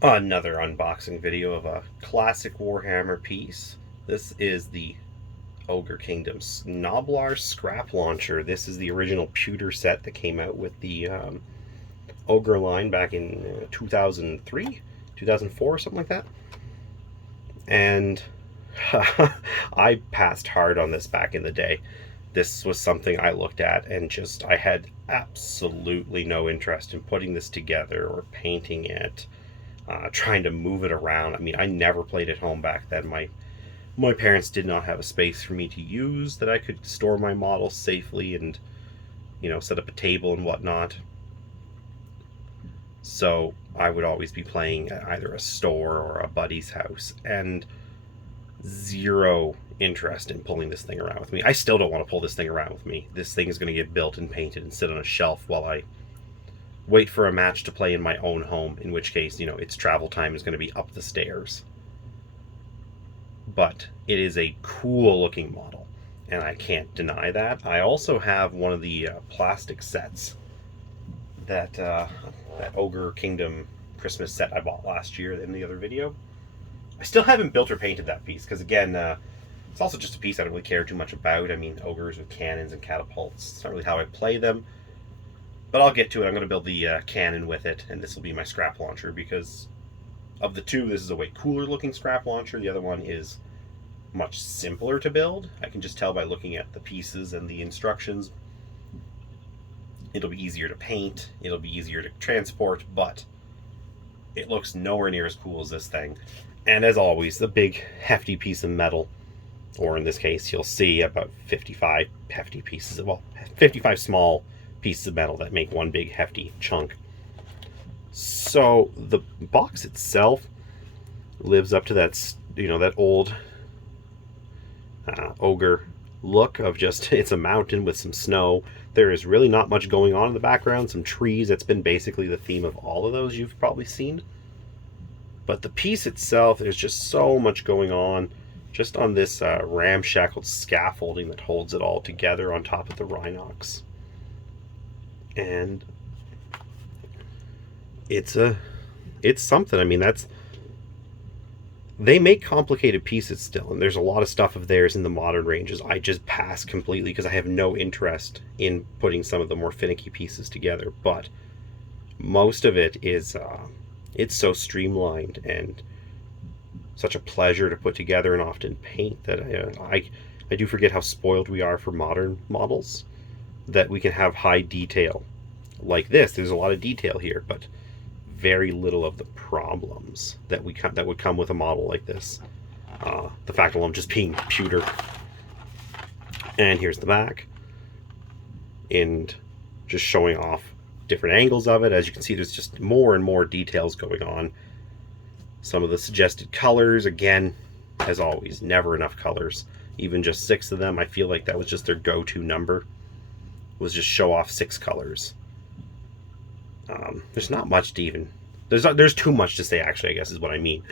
Another unboxing video of a classic Warhammer piece. This is the Ogre Kingdoms Scraplauncher. This is the original pewter set that came out with the Ogre line back in 2003, 2004, something like that. And I passed hard on this back in the day. This was something I looked at and I had absolutely no interest in putting this together or painting it. Trying to move it around. I mean, I never played at home back then. My parents did not have a space for me to use that I could store my models safely and, set up a table and whatnot. So I would always be playing at either a store or a buddy's house, and zero interest in pulling this thing around with me. I still don't want to pull this thing around with me. This thing is going to get built and painted and sit on a shelf while I wait for a match to play in my own home, in which case, its travel time is going to be up the stairs. But it is a cool looking model, and I can't deny that. I also have one of the plastic sets that Ogre Kingdom Christmas set I bought last year in the other video. I still haven't built or painted that piece, because again, it's also just a piece I don't really care too much about. I mean, ogres with cannons and catapults, it's not really how I play them. But I'll get to it. I'm going to build the cannon with it, and this will be my scrap launcher, because of the two, this is a way cooler looking scrap launcher. The other one is much simpler to build. I can just tell by looking at the pieces and the instructions. It'll be easier to paint, it'll be easier to transport, but it looks nowhere near as cool as this thing. And as always, the big hefty piece of metal, or in this case, you'll see about 55 hefty pieces, 55 small pieces of metal that make one big hefty chunk. So the box itself lives up to that, that old ogre look of just, it's a mountain with some snow. There is really not much going on in the background, some trees. That's been basically the theme of all of those you've probably seen. But the piece itself, there's just so much going on just on this ramshackled scaffolding that holds it all together on top of the Rhinox. And it's something. I mean, they make complicated pieces still, and there's a lot of stuff of theirs in the modern ranges I just pass completely because I have no interest in putting some of the more finicky pieces together. But most of it is it's so streamlined and such a pleasure to put together and often paint that I do forget how spoiled we are for modern models, that we can have high detail like this. There's a lot of detail here, but very little of the problems that would come with a model like this. The fact alone just being pewter. And here's the back, and just showing off different angles of it. As you can see, there's just more and more details going on. Some of the suggested colors, again, as always, never enough colors. Even just 6 of them, I feel like that was just their go-to number, was just show off 6 colors. There's not much to even... There's too much to say, actually, I guess is what I mean.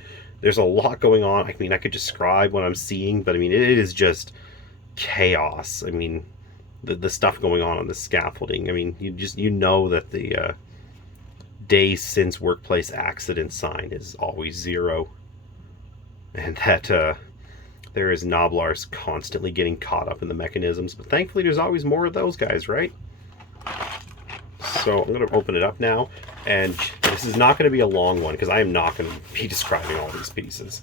There's a lot going on. I mean, I could describe what I'm seeing, but I mean, it is just chaos. I mean, the stuff going on the scaffolding. I mean, you know that the days since workplace accident sign is always 0. And that there is Noblars constantly getting caught up in the mechanisms. But thankfully, there's always more of those guys, right? So I'm going to open it up now, and this is not going to be a long one because I am not going to be describing all these pieces.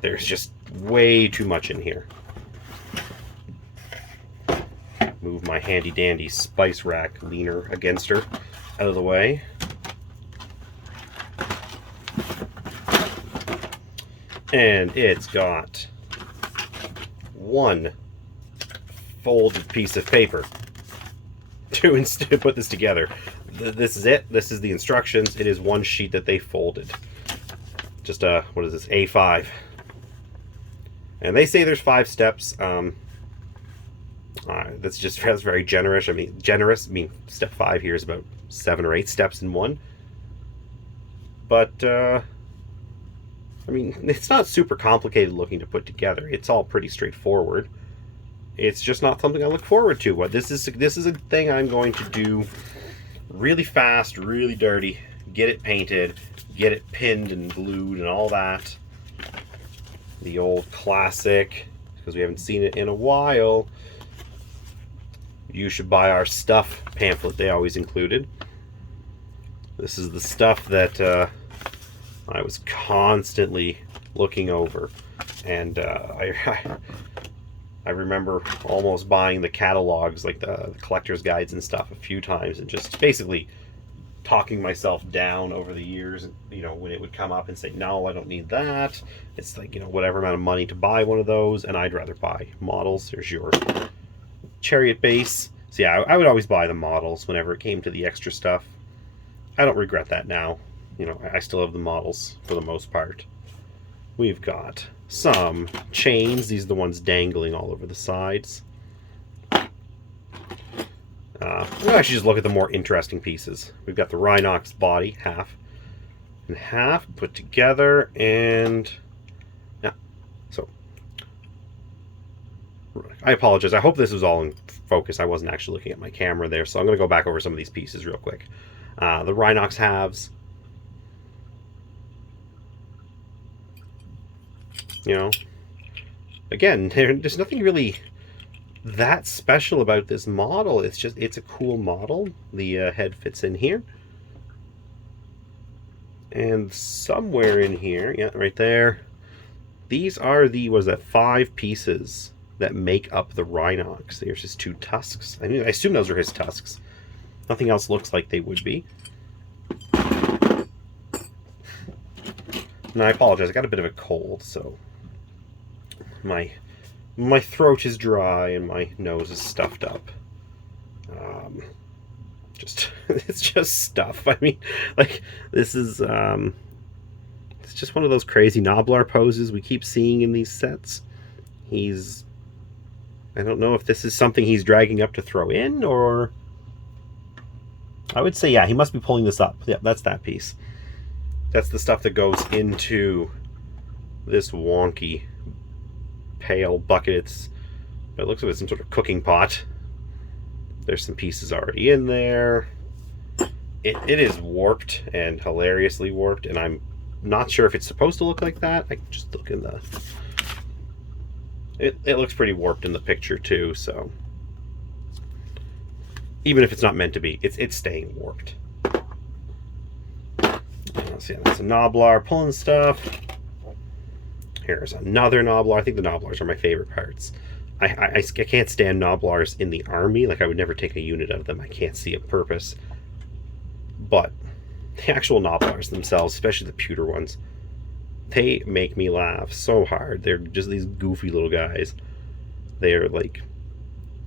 There's just way too much in here. Move my handy dandy spice rack leaner against her out of the way. And it's got one folded piece of paper to put this together. This is it. This is the instructions. It is one sheet that they folded. Just what is this? A5. And they say there's 5 steps. That's very generous. I mean, step 5 here is about 7 or 8 steps in one. But I mean, it's not super complicated looking to put together. It's all pretty straightforward. It's just not something I look forward to. This is a thing I'm going to do really fast, really dirty, get it painted, get it pinned and glued and all that. The old classic, because we haven't seen it in a while. You should buy our stuff pamphlet they always included. This is the stuff that I was constantly looking over, and I remember almost buying the catalogs, like the collector's guides and stuff, a few times, and just basically talking myself down over the years. You know, when it would come up and say, no, I don't need that. It's like, you know, whatever amount of money to buy one of those, and I'd rather buy models. There's your chariot base. So yeah, I would always buy the models whenever it came to the extra stuff. I don't regret that now. You know, I still have the models for the most part. We've got some chains. These are the ones dangling all over the sides. We'll actually just look at the more interesting pieces. We've got the Rhinox body, half and half, put together, and yeah. So I apologize. I hope this was all in focus. I wasn't actually looking at my camera there, so I'm going to go back over some of these pieces real quick. The Rhinox halves. You know, again, there's nothing really that special about this model. It's just, it's a cool model. The head fits in here. And somewhere in here, yeah, right there, these are the, what is that, 5 pieces that make up the Rhinox. There's his 2 tusks. I assume those are his tusks. Nothing else looks like they would be. And I apologize, I got a bit of a cold, so my throat is dry and my nose is stuffed up. It's just stuff. I mean, like, this is it's just one of those crazy Noblar poses we keep seeing in these sets. I don't know if this is something he's dragging up to throw in, or I would say, yeah, he must be pulling this up. Yeah, that's that piece. That's the stuff that goes into this wonky pail bucket. It looks like it's some sort of cooking pot. There's some pieces already in there. It is warped, and hilariously warped, and I'm not sure if it's supposed to look like that. I can just look in the... It looks pretty warped in the picture too, so even if it's not meant to be, it's staying warped. Let's see, that's a Noblar pulling stuff. Here's another Noblar. I think the Noblars are my favorite parts. I can't stand Noblars in the army. Like, I would never take a unit out of them. I can't see a purpose. But the actual Noblars themselves, especially the pewter ones, they make me laugh so hard. They're just these goofy little guys. They're like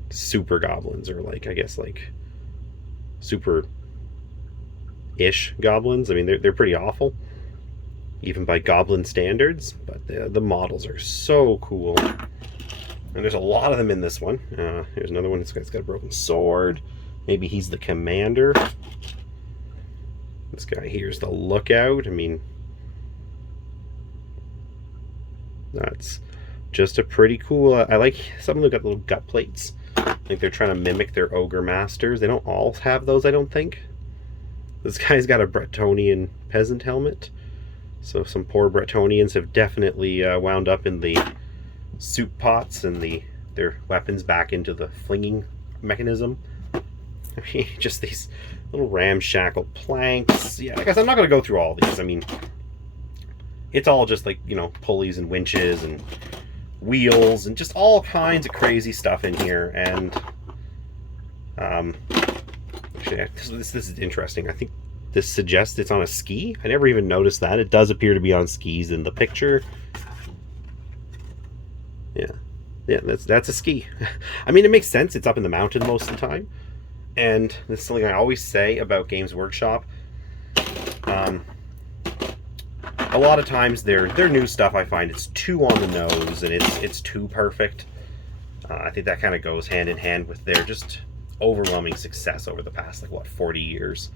super goblins, or like, I guess, like super-ish goblins. I mean, they're pretty awful, even by goblin standards, but the models are so cool. And there's a lot of them in this one. Here's another one. This guy's got a broken sword. Maybe he's the commander. This guy here's the lookout. I mean, that's just a pretty cool... I like some of them got little gut plates. I think they're trying to mimic their ogre masters. They don't all have those, I don't think. This guy's got a Bretonnian peasant helmet. So some poor Bretonians have definitely wound up in the soup pots and their weapons back into the flinging mechanism. I mean, just these little ramshackle planks. Yeah, I guess I'm not going to go through all these. I mean, it's all just like, you know, pulleys and winches and wheels and just all kinds of crazy stuff in here. And actually, this is interesting. I think this suggests it's on a ski. I never even noticed that. It does appear to be on skis in the picture. Yeah, that's a ski. I mean, it makes sense. It's up in the mountain most of the time. And this is something I always say about Games Workshop. A lot of times their new stuff, I find it's too on the nose and it's too perfect. I think that kind of goes hand in hand with their just overwhelming success over the past, like, what, 40 years.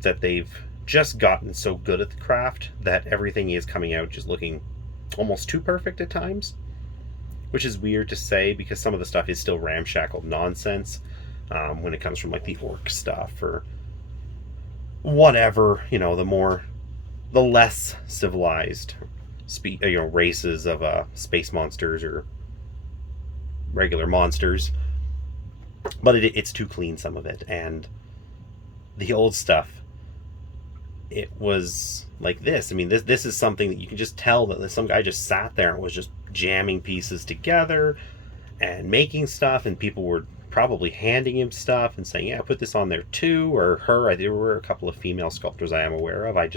That they've just gotten so good at the craft that everything is coming out just looking almost too perfect at times. Which is weird to say, because some of the stuff is still ramshackle nonsense when it comes from, like, the orc stuff or whatever, the less civilized races of space monsters or regular monsters. But it's too clean, some of it. And the old stuff, it was like this. I mean, this is something that you can just tell that some guy just sat there and was just jamming pieces together and making stuff, and people were probably handing him stuff and saying, yeah, put this on there too, or her. There were a couple of female sculptors I am aware of. I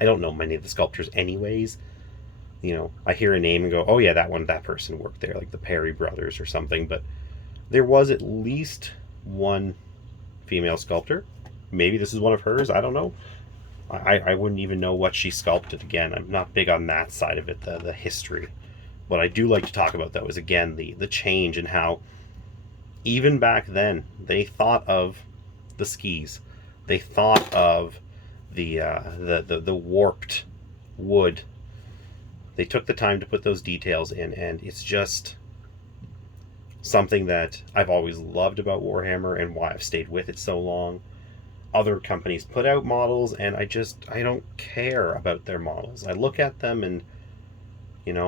don't know many of the sculptors anyways. I hear a name and go, oh yeah, that person worked there, like the Perry brothers or something. But there was at least one female sculptor. Maybe this is one of hers, I don't know. I wouldn't even know what she sculpted. Again, I'm not big on that side of it, the history. What I do like to talk about, though, is again the change in how even back then they thought of the skis. They thought of the warped wood. They took the time to put those details in, and it's just something that I've always loved about Warhammer and why I've stayed with it so long. Other companies put out models, and I don't care about their models. I look at them and,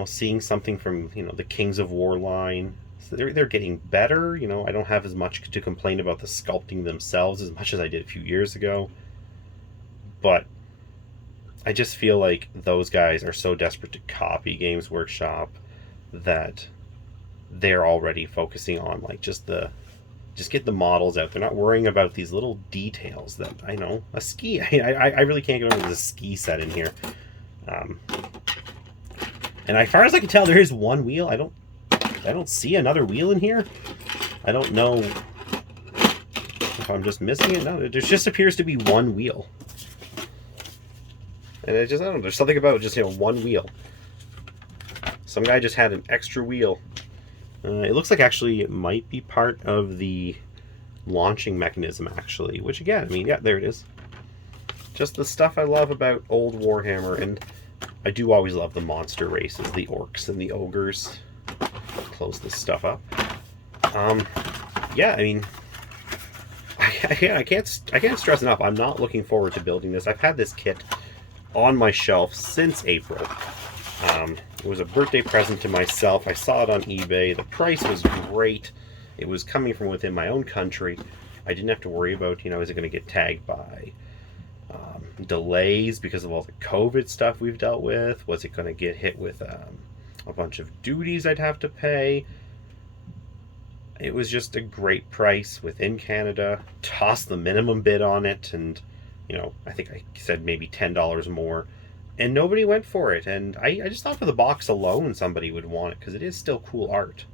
seeing something from, the Kings of War line, so they're getting better. I don't have as much to complain about the sculpting themselves as much as I did a few years ago. But I just feel like those guys are so desperate to copy Games Workshop that they're already focusing on like just get the models out. They're not worrying about these little details that I know. A ski. I really can't get over the ski set in here. And as far as I can tell, there is one wheel. I don't see another wheel in here. I don't know if I'm just missing it. No, there just appears to be one wheel. And I don't know. There's something about just one wheel. Some guy just had an extra wheel. It looks like actually it might be part of the launching mechanism, actually. Which again, I mean, yeah, there it is. Just the stuff I love about old Warhammer, and I do always love the monster races, the orcs and the ogres. Close this stuff up. Yeah, I mean, I can't stress enough. I'm not looking forward to building this. I've had this kit on my shelf since April. It was a birthday present to myself. I saw it on eBay. The price was great. It was coming from within my own country. I didn't have to worry about, is it going to get tagged by delays because of all the COVID stuff we've dealt with? Was it going to get hit with a bunch of duties I'd have to pay? It was just a great price within Canada. Tossed the minimum bid on it, and I think I said maybe $10 more. And nobody went for it. And I just thought for the box alone somebody would want it, because it is still cool art.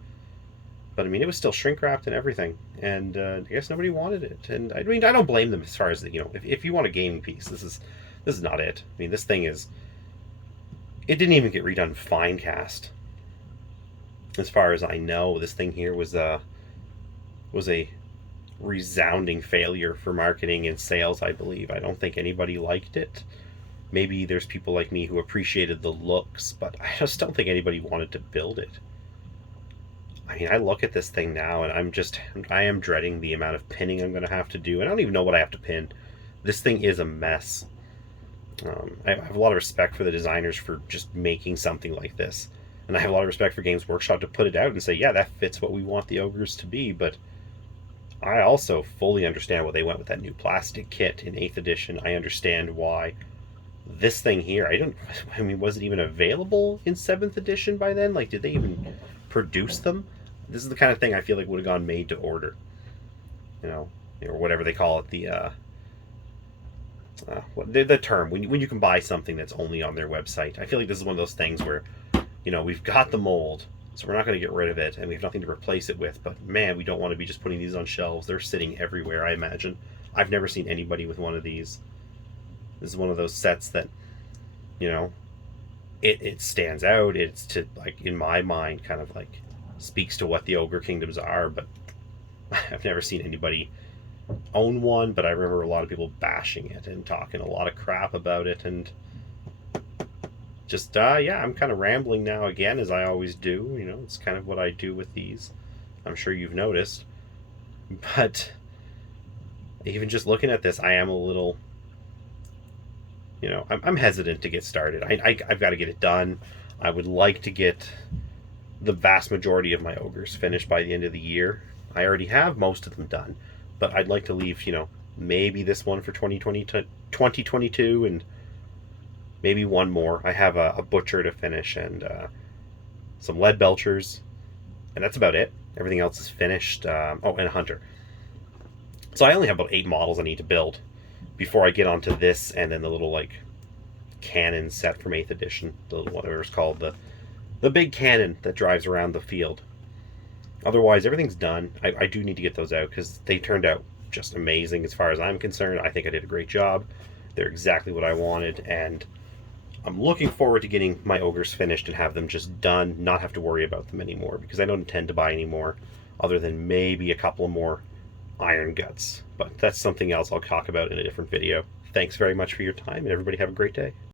But I mean, it was still shrink wrapped and everything. And I guess nobody wanted it. And I mean, I don't blame them as far as, if you want a gaming piece, this is not it. I mean, this thing is... It didn't even get redone Finecast. As far as I know, this thing here was a resounding failure for marketing and sales, I believe. I don't think anybody liked it. Maybe there's people like me who appreciated the looks, but I just don't think anybody wanted to build it. I mean, I look at this thing now, and I am dreading the amount of pinning I'm going to have to do. I don't even know what I have to pin. This thing is a mess. I have a lot of respect for the designers for just making something like this. And I have a lot of respect for Games Workshop to put it out and say, yeah, that fits what we want the ogres to be, but I also fully understand why they went with that new plastic kit in 8th edition. I understand why this thing here, I mean, was it even available in 7th edition by then? Like, did they even produce them? This is the kind of thing I feel like would have gone made to order. Or whatever they call it, the term, when you can buy something that's only on their website. I feel like this is one of those things where, we've got the mold, so we're not going to get rid of it, and we have nothing to replace it with, but man, we don't want to be just putting these on shelves. They're sitting everywhere, I imagine. I've never seen anybody with one of these. This is one of those sets that, it stands out. It's to, like, in my mind, kind of like speaks to what the Ogre Kingdoms are, but I've never seen anybody own one. But I remember a lot of people bashing it and talking a lot of crap about it, and just yeah, I'm kind of rambling now again, as I always do. It's kind of what I do with these. I'm sure you've noticed. But even just looking at this, I am a little you know, I'm hesitant to get started. I've got to get it done. I would like to get the vast majority of my ogres finished by the end of the year. I already have most of them done, but I'd like to leave, you know, maybe this one for 2022 and maybe one more. I have a butcher to finish and some lead belchers, and that's about it. Everything else is finished. Oh, and a hunter. So I only have about 8 models I need to build before I get onto this and then the little like cannon set from 8th edition, the little whatever it's called, the big cannon that drives around the field. Otherwise, everything's done. I do need to get those out because they turned out just amazing as far as I'm concerned. I think I did a great job. They're exactly what I wanted, and I'm looking forward to getting my ogres finished and have them just done, not have to worry about them anymore, because I don't intend to buy any more other than maybe a couple of more iron guts. But that's something else I'll talk about in a different video. Thanks very much for your time, and everybody have a great day.